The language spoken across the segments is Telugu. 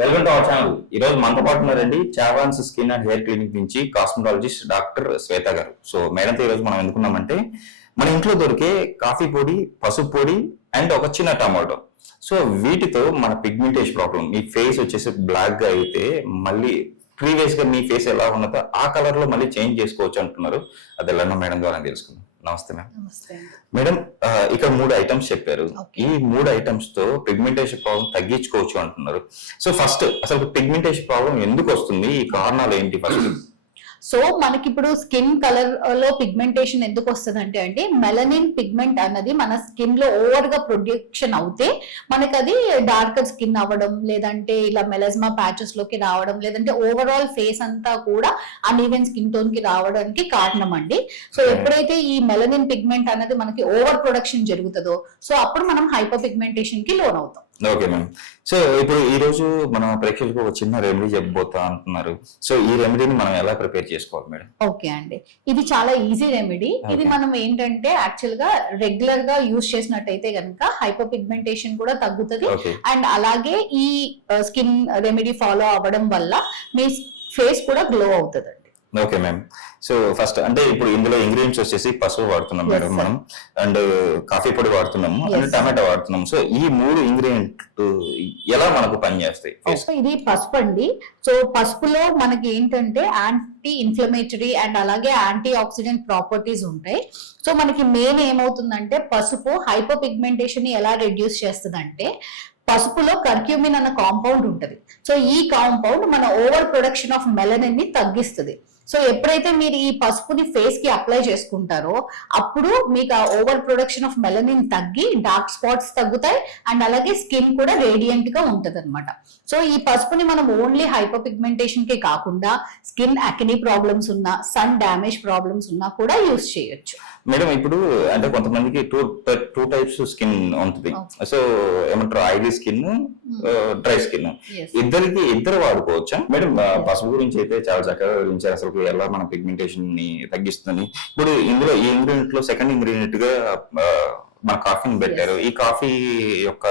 Welcome to our channel. ఈ రోజు మనతో పాటు ఉన్నారండి చావాన్స్ స్కిన్ అండ్ హెయిర్ క్లినిక్ నుంచి కాస్మెటాలజిస్ట్ డాక్టర్ శ్వేత గారు. సో మేడంతో ఈ రోజు మనం ఎందుకున్నామంటే మన ఇంట్లో దొరికే కాఫీ పొడి, పసుపు పొడి అండ్ ఒక చిన్న టమాటో. సో వీటితో మన పిగ్మెంటేషన్ ప్రాబ్లం, మీ ఫేస్ వచ్చేసి బ్లాక్ గా అయితే మళ్ళీ ప్రీవియస్ గా మీ ఫేస్ ఎలా ఉన్నదో ఆ కలర్ లో మళ్ళీ చేంజ్ చేసుకోవచ్చు అంటున్నారు. అది ఎలా మేడం ద్వారా తెలుసుకుందాం. నమస్తే మేడం. మేడం, ఇక్కడ 3 ఐటమ్స్ చెప్పారు. ఈ 3 ఐటమ్స్ తో పిగ్మెంటేషన్ ప్రాబ్లం తగ్గించుకోవచ్చు అంటున్నారు. సో ఫస్ట్ అసలు పిగ్మెంటేషన్ ప్రాబ్లం ఎందుకు వస్తుంది, ఈ కారణాలు ఏంటి ఫస్ట్? సో మనకి ఇప్పుడు స్కిన్ కలర్ లో పిగ్మెంటేషన్ ఎందుకు వస్తుంది అంటే మెలనిన్ పిగ్మెంట్ అన్నది మన స్కిన్ లో ఓవర్ గా ప్రొడక్షన్ అవుతే మనకి అది డార్కర్ స్కిన్ అవ్వడం, లేదంటే ఇలా మెలస్మా ప్యాచెస్ లోకి రావడం, లేదంటే ఓవరాల్ ఫేస్ అంతా కూడా అన్ఈవెన్ స్కిన్ టోన్ కి రావడానికి కారణం అండి. సో ఎప్పుడైతే ఈ మెలనిన్ పిగ్మెంట్ అన్నది మనకి ఓవర్ ప్రొడక్షన్ జరుగుతుందో సో అప్పుడు మనం హైపర్ పిగ్మెంటేషన్ కి లోన్ అవుతాం. Okay madam. సో ఇప్పుడు ఈ రోజు మన ప్రేక్షకులకు ఒక చిన్న రెమెడీ చెప్పబోతా అంటున్నారు. సో ఈ రెమెడీని మనం ఎలా ప్రిపేర్ చేసుకోవాలి మేడం? ఓకే అండి, ఇది చాలా ఈజీ రెమెడీ. ఇది మనం ఏంటంటే యాక్చువల్ గా రెగ్యులర్ గా యూజ్ చేసినట్టయితే కనుక హైపర్ పిగ్మెంటేషన్ కూడా తగ్గుతుంది. అండ్ అలాగే ఈ స్కిన్ రెమెడీ ఫాలో అవ్వడం వల్ల మీ ఫేస్ కూడా గ్లో అవుతుంది. Okay ma'am. సో ఫస్ట్ అంటే ఇప్పుడు ఇందులో ఇంగ్రీడియంట్స్ వచ్చేసి పసుపు వాడుతున్నాం మేడం మనం, అండ్ కాఫీ పొడి వాడుతున్నాము, అండ్ టమాటో వాడుతున్నాం. సో ఈ 3 ఇంగ్రీడియంట్ ఎలా మనకు పనిచేస్తాయి? ఇది పసుపు అండి. సో పసుపులో మనకి ఏంటంటే యాంటీ ఇన్ఫ్లమేటరీ అండ్ అలాగే యాంటీ ఆక్సిడెంట్ ప్రాపర్టీస్ ఉంటాయి. సో మనకి మెయిన్ ఏమవుతుందంటే పసుపు హైపర్ పిగ్మెంటేషన్ ని ఎలా రెడ్యూస్ చేస్తుంది అంటే పసుపులో కర్క్యూమిన్ అన్న కాంపౌండ్ ఉంటుంది. సో ఈ కాంపౌండ్ మన ఓవర్ ప్రొడక్షన్ ఆఫ్ మెలనిన్ ని తగ్గిస్తుంది. సో ఎప్పుడైతే మీరు ఈ పసుపుని ఫేస్ కి అప్లై చేసుకుంటారో అప్పుడు మీకు ఆ ఓవర్ ప్రొడక్షన్ ఆఫ్ మెలనిన్ తగ్గి డార్క్ స్పాట్స్ తగ్గుతాయి అండ్ అలాగే స్కిన్ కూడా రేడియంట్ గా ఉంటది అనమాట. సో ఈ పసుపుని మనం ఓన్లీ హైపర్ పిగ్మెంటేషన్ కే కాకుండా స్కిన్ అకినీ ప్రాబ్లమ్స్ ఉన్నా, సన్ డ్యామేజ్ ప్రాబ్లమ్స్ ఉన్నా కూడా యూజ్ చేయొచ్చు. మేడం ఇప్పుడు అంటే కొంతమందికి టూ టైప్స్ స్కిన్ ఉంటుంది. సో ఏమంటారు, ఆయిలీ స్కిన్, డ్రై స్కిన్. ఇద్దరు వాడుకోవచ్చా మేడం? పసుపు గురించి అయితే చాలా చక్కగా వివరించారు, అసలు ఎలా మన పిగ్మెంటేషన్ ని తగ్గిస్తుంది. ఇప్పుడు ఇందులో ఈ ఇంగ్రీడియంట్ లో సెకండ్ ఇంగ్రీడియంట్ గా మన కాఫీని పెట్టారు. ఈ కాఫీ యొక్క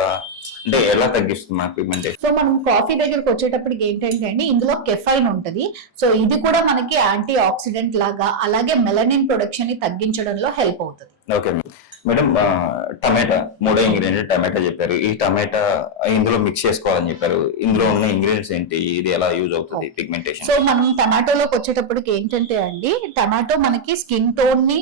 అంటే ఎలా తగ్గిస్తుంది మన పిగ్మెంటేషన్? సో మనం కాఫీ దగ్గరకు వచ్చేటప్పటికి ఏంటంటే అండి ఇందులో కెఫైన్ ఉంటది. సో ఇది కూడా మనకి యాంటీ ఆక్సిడెంట్ లాగా అలాగే మెలనిన్ ప్రొడక్షన్ ని తగ్గించడంలో హెల్ప్ అవుతుంది. Okay madam. Tomato 3 ingredient tomato చెప్పారు. ఈ టమాటా ఇందులో మిక్స్ చేసుకోవాలని చెప్పారు. ఇందులో ఉన్న ఇంగ్రీడియంట్స్ ఏంటి, ఇది ఎలా యూజ్ అవుతుంది పిగ్మెంటేషన్? సో మనం టమాటోలోకి వచ్చేటప్పటికి ఏంటంటే అండి టమాటో మనకి స్కిన్ టోన్ ని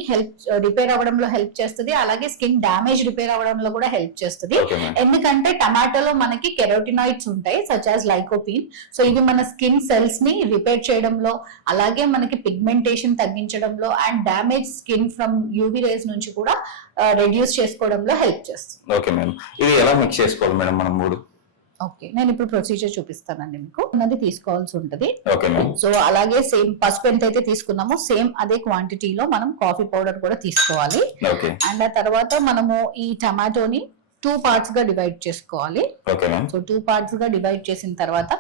రిపేర్ అవ్వడంలో హెల్ప్ చేస్తుంది, అలాగే స్కిన్ డ్యామేజ్ రిపేర్ అవ్వడంలో కూడా హెల్ప్ చేస్తుంది. ఎందుకంటే టమాటోలో మనకి కెరోటినాయిడ్స్ ఉంటాయి సచ్ యాజ్ లైకోపీన్. సో ఇవి మన స్కిన్ సెల్స్ ని రిపేర్ చేయడంలో అలాగే మనకి పిగ్మెంటేషన్ తగ్గించడంలో and damage skin from UV rays నుంచి కూడా రెడ్యూస్ చేసుకోవడంలో హెల్ప్ చేస్తుంది. Okay madam. ఇది ఎలా మిక్స్ చేసుకోవాలి మేడం మనం 3? ఓకే, నేను ఇప్పుడు ప్రొసీజర్ చూపిస్తానండి మీకు. అది తీసుకోవాల్సి ఉంటది. Okay madam. సో అలాగే సేమ్ పసుపు ఎంతైతే తీసుకున్నామో సేమ్ అదే క్వాంటిటీలో మనం కాఫీ పౌడర్ కూడా తీసుకోవాలి. ఓకే. అండ్ ఆ తర్వాత మనము ఈ టమాటోని 2 పార్ట్స్ గా డివైడ్ చేసుకోవాలి. Okay madam. సో 2 పార్ట్స్ గా డివైడ్ చేసిన తర్వాత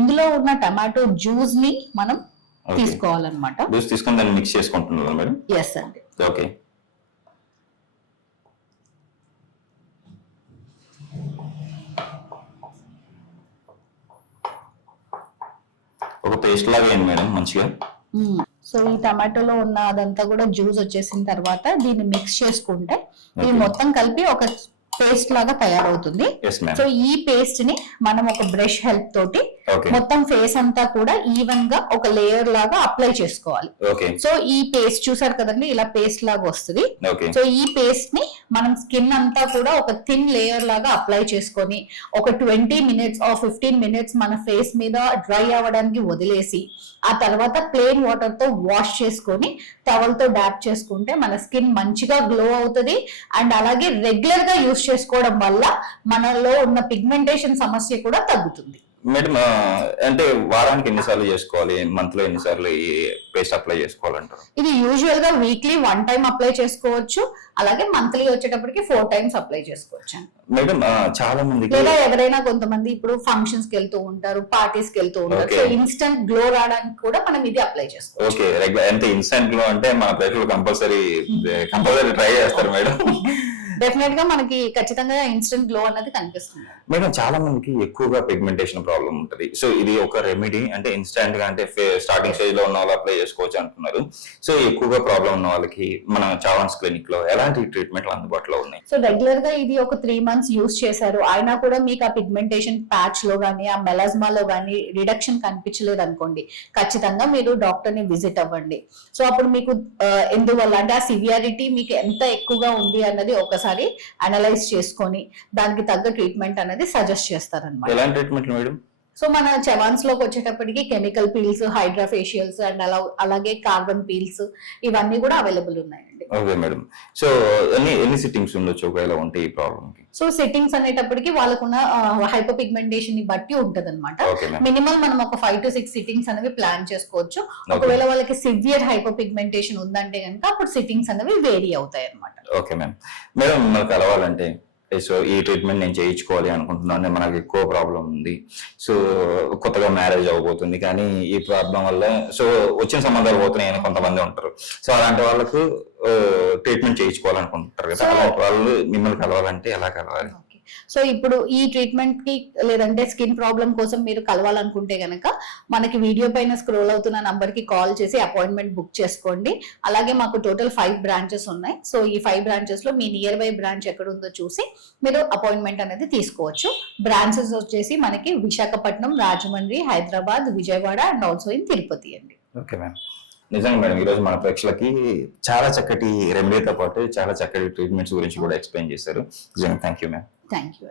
ఇందులో ఉన్న టమాటో జ్యూస్ ని మనం తీసుకోవాలన్నమాట. జ్యూస్ తీసుకొని దాన్ని మిక్స్ చేసుకుంటున్నాం మేడం? ఎస్ అండి. ఓకే. ఒక పేస్ట్ లాగా ఏంటి మేడం మంచిగా? సో ఈ టమాటోలో ఉన్న అదంతా కూడా జ్యూస్ వచ్చేసిన తర్వాత దీన్ని మిక్స్ చేసుకుంటే ఇది మొత్తం కలిపి ఒక పేస్ట్ లాగా తయారవుతుంది. సో ఈ పేస్ట్ ని మనం ఒక బ్రష్ హెల్ప్ తోటి మొత్తం ఫేస్ అంతా కూడా ఈవెన్ గా ఒక లేయర్ లాగా అప్లై చేసుకోవాలి. సో ఈ పేస్ట్ చూసారు కదండి, ఇలా పేస్ట్ లాగా వస్తుంది. సో ఈ పేస్ట్ ని మనం స్కిన్ అంతా కూడా ఒక థిన్ లేయర్ లాగా అప్లై చేసుకొని ఒక 20 మినిట్స్ ఆర్ 15 మినిట్స్ మన ఫేస్ మీద డ్రై అవ్వడానికి వదిలేసి ఆ తర్వాత ప్లెయిన్ వాటర్ తో వాష్ చేసుకొని టవల్ తో డాప్ చేసుకుంటే మన స్కిన్ మంచిగా గ్లో అవుతుంది. అండ్ అలాగే రెగ్యులర్ గా యూజ్ చేసుకోవడం వల్ల మనలో ఉన్న పిగ్మెంటేషన్ సమస్య కూడా తగ్గుతుంది. మేడం అంటే వారానికి ఎన్నిసార్లు చేసుకోవాలి, మంత్ లో ఎన్నిసార్లు ఈ పేస్ట్ అప్లై చేసుకోవాలంటారు? ఇది యూజువల్ గా వీక్లీ 1 టైం అప్లై చేసుకోవచ్చు, అలాగే మంత్లీ వచ్చేటప్పటికి 4 టైమ్స్ అప్లై చేసుకోవచ్చు. మేడం చాలా మంది లేదా ఎవరైనా కొంతమంది ఇప్పుడు ఫంక్షన్స్ కి వెళ్తూ ఉంటారు, పార్టీస్ కి వెళ్తూ ఉంటారు. సో ఇన్స్టెంట్ గ్లో రావడానికి కూడా మనం ఇది అప్లై చేసుకోవచ్చు. ఓకే. ఎంత ఇన్స్టెంట్ గ్లో అంటే మన ప్రేక్షకులు కంపల్సరీ ట్రై చేస్తారు మేడం. డెఫినెట్ గా మనకి ఖచ్చితంగా ఇన్స్టెంట్ గ్లో అన్నది కనిపిస్తుంది. మేడం చాలా మందికి ఎక్కువగా పిగ్మెంటేషన్ ప్రాబ్లం ఉంటుంది. సో ఇది ఒక రెమెడీ అంటే ఇన్స్టాంట్ గా అంటే స్టార్టింగ్ స్టేజ్ లో ఉన్న వాళ్ళు అప్లై చేసుకోవచ్చు అంటున్నారు. సో ఎక్కువగా ప్రాబ్లం ఉన్న వాళ్ళకి మన చావన్స్ క్లినిక్ లో ఎలాంటి ట్రీట్మెంట్లు అందుబాటులో ఉన్నాయి? సో రెగ్యులర్ గా ఇది ఒక 3 months యూస్ చేశారు, అయినా కూడా మీకు ఆ పిగ్మెంటేషన్ ప్యాచ్ లో గానీ ఆ మెలాస్మాలో గానీ రిడక్షన్ కనిపించలేదు అనుకోండి, ఖచ్చితంగా మీరు డాక్టర్ ని విజిట్ అవ్వండి. సో అప్పుడు మీకు ఎందువల్ల అంటే ఆ సివియారిటీ మీకు ఎంత ఎక్కువగా ఉంది అన్నది ఒకసారి అనలైజ్ చేసుకొని దానికి తగ్గ ట్రీట్మెంట్ అనేది సజెస్ట్ చేస్తారన్నమాట. ఎలాంటి ట్రీట్మెంట్ మేడం? సో మన చవాన్స్ లోకి వచ్చేటప్పటికి chemical peels, hydra facials and అలాగే కార్బన్ పీల్స్ ఇవన్నీ కూడా అవైలబుల్ ఉన్నాయండి. Okay madam. సో ఎన్ని సిట్టింగ్స్ ఉండొచ్చు ఒకవేళ ఉంటే ఈ ప్రాబ్లమ్ కి? సో సిట్టింగ్స్ అనేటప్పటికి వాళ్ళకున్న హైపర్ పిగ్మెంటేషన్ ని బట్టి ఉంటది అనమాట. మినిమం మనం ఒక 5 to 6 సిట్టింగ్స్ అనేవి ప్లాన్ చేసుకోవచ్చు. ఒకవేళ వాళ్ళకి సివియర్ హైపర్ పిగ్మెంటేషన్ ఉందంటే కనుక అప్పుడు సిట్టింగ్స్ అనేవి వేరీ అవుతాయి అనమాట. Okay ma'am. మేడం మనకు కలవాలంటే సో ఈ ట్రీట్మెంట్ నేను చేయించుకోవాలి అనుకుంటున్నాను, మనకు ఎక్కువ ప్రాబ్లం ఉంది, సో కొత్తగా మ్యారేజ్ అవ్వబోతుంది, కానీ ఈ ప్రాబ్లం వల్ల సో వచ్చిన సంబంధాలు పోతున్నాయని కొంతమంది ఉంటారు. సో అలాంటి వాళ్ళకు ట్రీట్మెంట్ చేయించుకోవాలనుకుంటారు కదా, అలాంటి వాళ్ళు మిమ్మల్ని కలవాలంటే ఎలా కలవాలి? సో ఇప్పుడు ఈ ట్రీట్మెంట్ కి లేదంటే స్కిన్ ప్రాబ్లం కోసం మీరు కలవాలనుకుంటే గనక మనకి వీడియో పైన స్క్రోల్ అవుతున్న నంబర్ కి కాల్ చేసి అపాయింట్మెంట్ బుక్ చేసుకోండి. అలాగే మాకు టోటల్ 5 బ్రాంచెస్ ఉన్నాయి. సో ఈ 5 బ్రాంచెస్ లో మీ నియర్ బై బ్రాంచ్ ఎక్కడ ఉందో చూసి మీరు అపాయింట్మెంట్ అనేది తీసుకోవచ్చు. బ్రాంచెస్ వచ్చేసి మనకి Visakhapatnam, Rajahmundry, Hyderabad, Vijayawada and also in Tirupati అండి. Okay ma'am. నిజంగా మేడం ఈ రోజు మన ప్రేక్షకులకి చాలా చక్కటి రెమెడీతో పాటు చాలా చక్కటి ట్రీట్మెంట్స్ గురించి కూడా ఎక్స్ప్లెయిన్ చేశారు. నిజంగా thank you ma'am. Thank you.